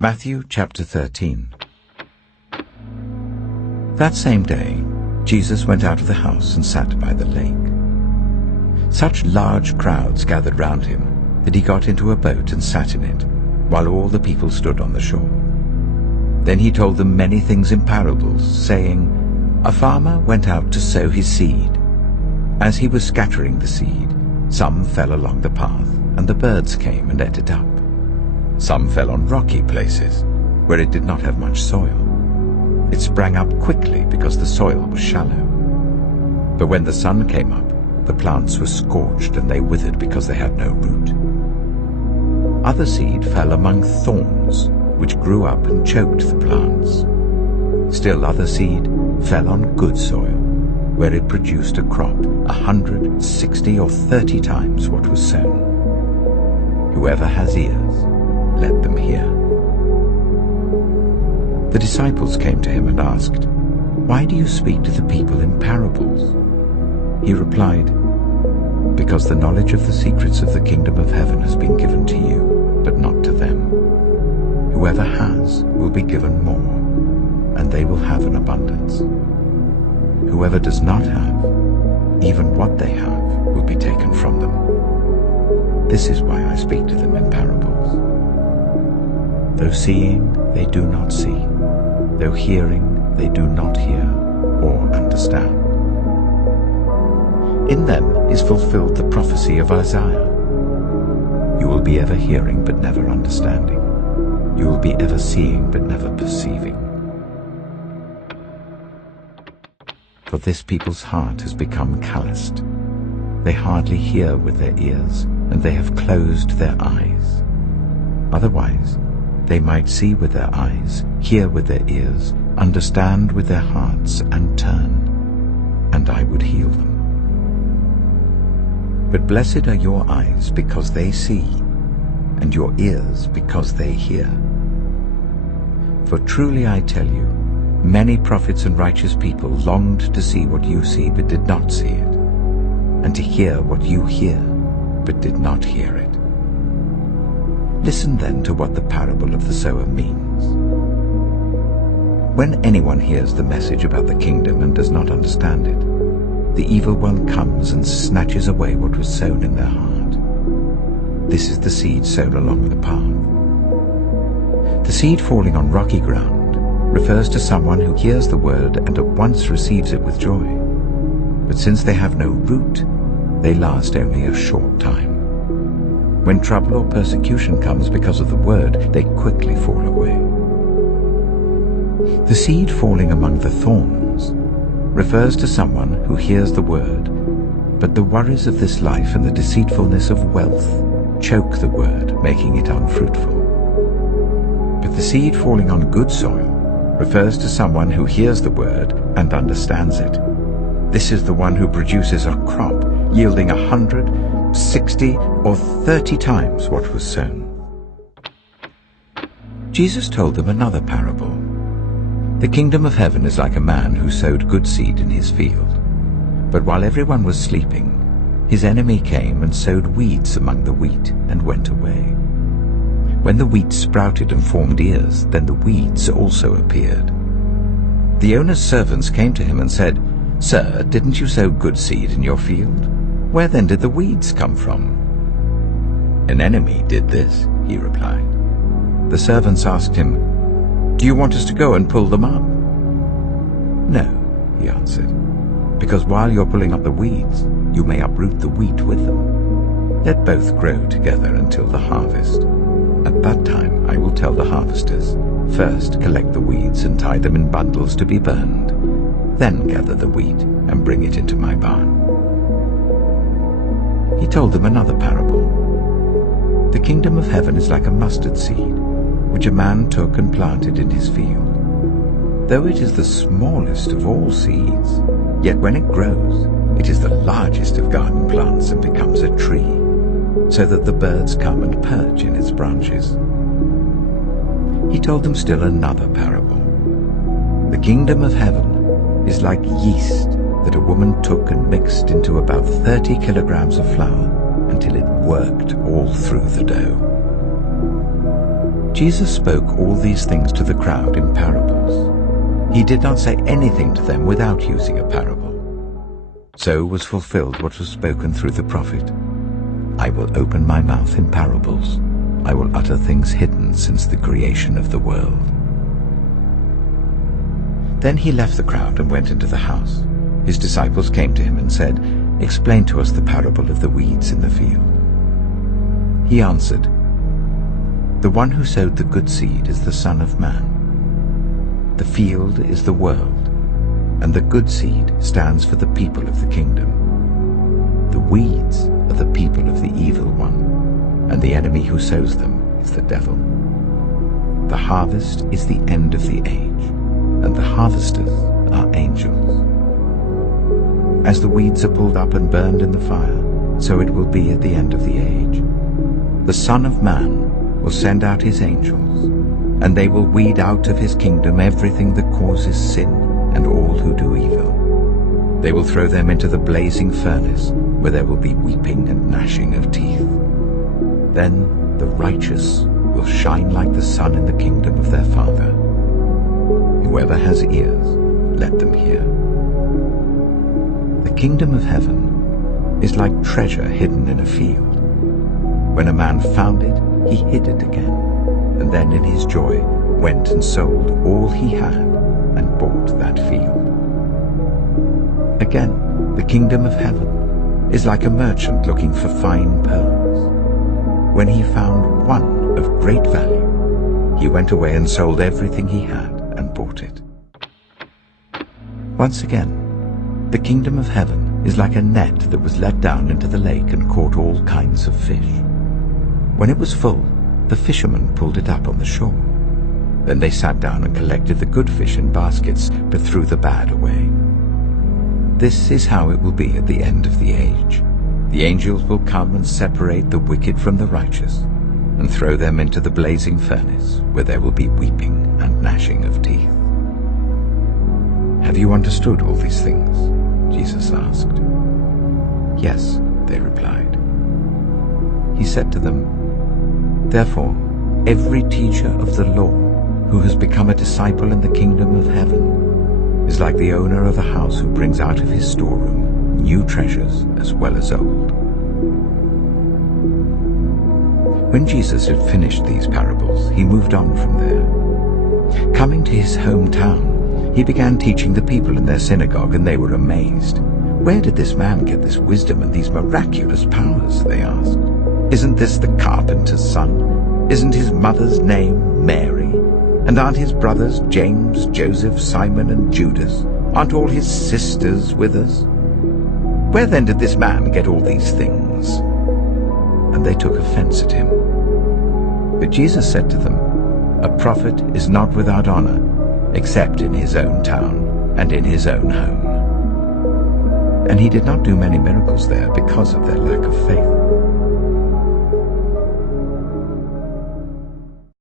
Matthew chapter 13. That same day, Jesus went out of the house and sat by the lake. Such large crowds gathered round him that he got into a boat and sat in it, while all the people stood on the shore. Then he told them many things in parables, saying, A farmer went out to sow his seed. As he was scattering the seed, some fell along the path, and the birds came and ate it up. Some fell on rocky places, where it did not have much soil. It sprang up quickly because the soil was shallow. But when the sun came up, the plants were scorched and they withered because they had no root. Other seed fell among thorns, which grew up and choked the plants. Still other seed fell on good soil, where it produced a crop 100, 60, or 30 times what was sown. Whoever has ears, let them hear. The disciples came to him and asked, Why do you speak to the people in parables? He replied, Because the knowledge of the secrets of the kingdom of heaven has been given to you, but not to them. Whoever has will be given more, and they will have an abundance. Whoever does not have, even what they have will be taken from them. This is why I speak to them in parables. Though seeing, they do not see. Though hearing, they do not hear or understand. In them is fulfilled the prophecy of Isaiah. You will be ever hearing but never understanding. You will be ever seeing but never perceiving. For this people's heart has become calloused. They hardly hear with their ears, and they have closed their eyes. Otherwise, they might see with their eyes, hear with their ears, understand with their hearts, and turn, and I would heal them. But blessed are your eyes because they see, and your ears because they hear. For truly I tell you, many prophets and righteous people longed to see what you see but did not see it, and to hear what you hear but did not hear it. Listen then to what the parable of the sower means. When anyone hears the message about the kingdom and does not understand it, the evil one comes and snatches away what was sown in their heart. This is the seed sown along the path. The seed falling on rocky ground refers to someone who hears the word and at once receives it with joy. But since they have no root, they last only a short time. When trouble or persecution comes because of the word, they quickly fall away. The seed falling among the thorns refers to someone who hears the word, but the worries of this life and the deceitfulness of wealth choke the word, making it unfruitful. But the seed falling on good soil refers to someone who hears the word and understands it. This is the one who produces a crop yielding 100, 60, or 30 times what was sown. Jesus told them another parable. The kingdom of heaven is like a man who sowed good seed in his field. But while everyone was sleeping, his enemy came and sowed weeds among the wheat and went away. When the wheat sprouted and formed ears, then the weeds also appeared. The owner's servants came to him and said, Sir, didn't you sow good seed in your field? Where then did the weeds come from? An enemy did this, he replied. The servants asked him, Do you want us to go and pull them up? No, he answered, because while you're pulling up the weeds, you may uproot the wheat with them. Let both grow together until the harvest. At that time I will tell the harvesters, First collect the weeds and tie them in bundles to be burned. Then gather the wheat and bring it into my barn. He told them another parable. The kingdom of heaven is like a mustard seed, which a man took and planted in his field. Though it is the smallest of all seeds, yet when it grows, it is the largest of garden plants and becomes a tree, so that the birds come and perch in its branches. He told them still another parable. The kingdom of heaven is like yeast that a woman took and mixed into about 30 kilograms of flour until it worked all through the dough. Jesus spoke all these things to the crowd in parables. He did not say anything to them without using a parable. So was fulfilled what was spoken through the prophet. I will open my mouth in parables. I will utter things hidden since the creation of the world. Then he left the crowd and went into the house. His disciples came to him and said, "Explain to us the parable of the weeds in the field." He answered, "The one who sowed the good seed is the Son of Man. The field is the world, and the good seed stands for the people of the kingdom. The weeds are the people of the evil one, and the enemy who sows them is the devil. The harvest is the end of the age, and the harvesters are angels. As the weeds are pulled up and burned in the fire, so it will be at the end of the age. The Son of Man will send out his angels, and they will weed out of his kingdom everything that causes sin and all who do evil. They will throw them into the blazing furnace, where there will be weeping and gnashing of teeth. Then the righteous will shine like the sun in the kingdom of their Father. Whoever has ears, let them hear. The kingdom of heaven is like treasure hidden in a field. When a man found it, he hid it again, and then in his joy went and sold all he had and bought that field. Again, the kingdom of heaven is like a merchant looking for fine pearls. When he found one of great value, he went away and sold everything he had and bought it. Once again, the kingdom of heaven is like a net that was let down into the lake and caught all kinds of fish. When it was full, the fishermen pulled it up on the shore. Then they sat down and collected the good fish in baskets, but threw the bad away. This is how it will be at the end of the age. The angels will come and separate the wicked from the righteous, and throw them into the blazing furnace, where there will be weeping and gnashing of teeth. "Have you understood all these things?" Jesus asked. "Yes," they replied. He said to them, "Therefore, every teacher of the law who has become a disciple in the kingdom of heaven is like the owner of a house who brings out of his storeroom new treasures as well as old." When Jesus had finished these parables, he moved on from there. Coming to his hometown, he began teaching the people in their synagogue, and they were amazed. "Where did this man get this wisdom and these miraculous powers?" they asked. "Isn't this the carpenter's son? Isn't his mother's name Mary? And aren't his brothers James, Joseph, Simon, and Judas? Aren't all his sisters with us? Where then did this man get all these things?" And they took offense at him. But Jesus said to them, "A prophet is not without honor, except in his own town and in his own home." And he did not do many miracles there because of their lack of faith.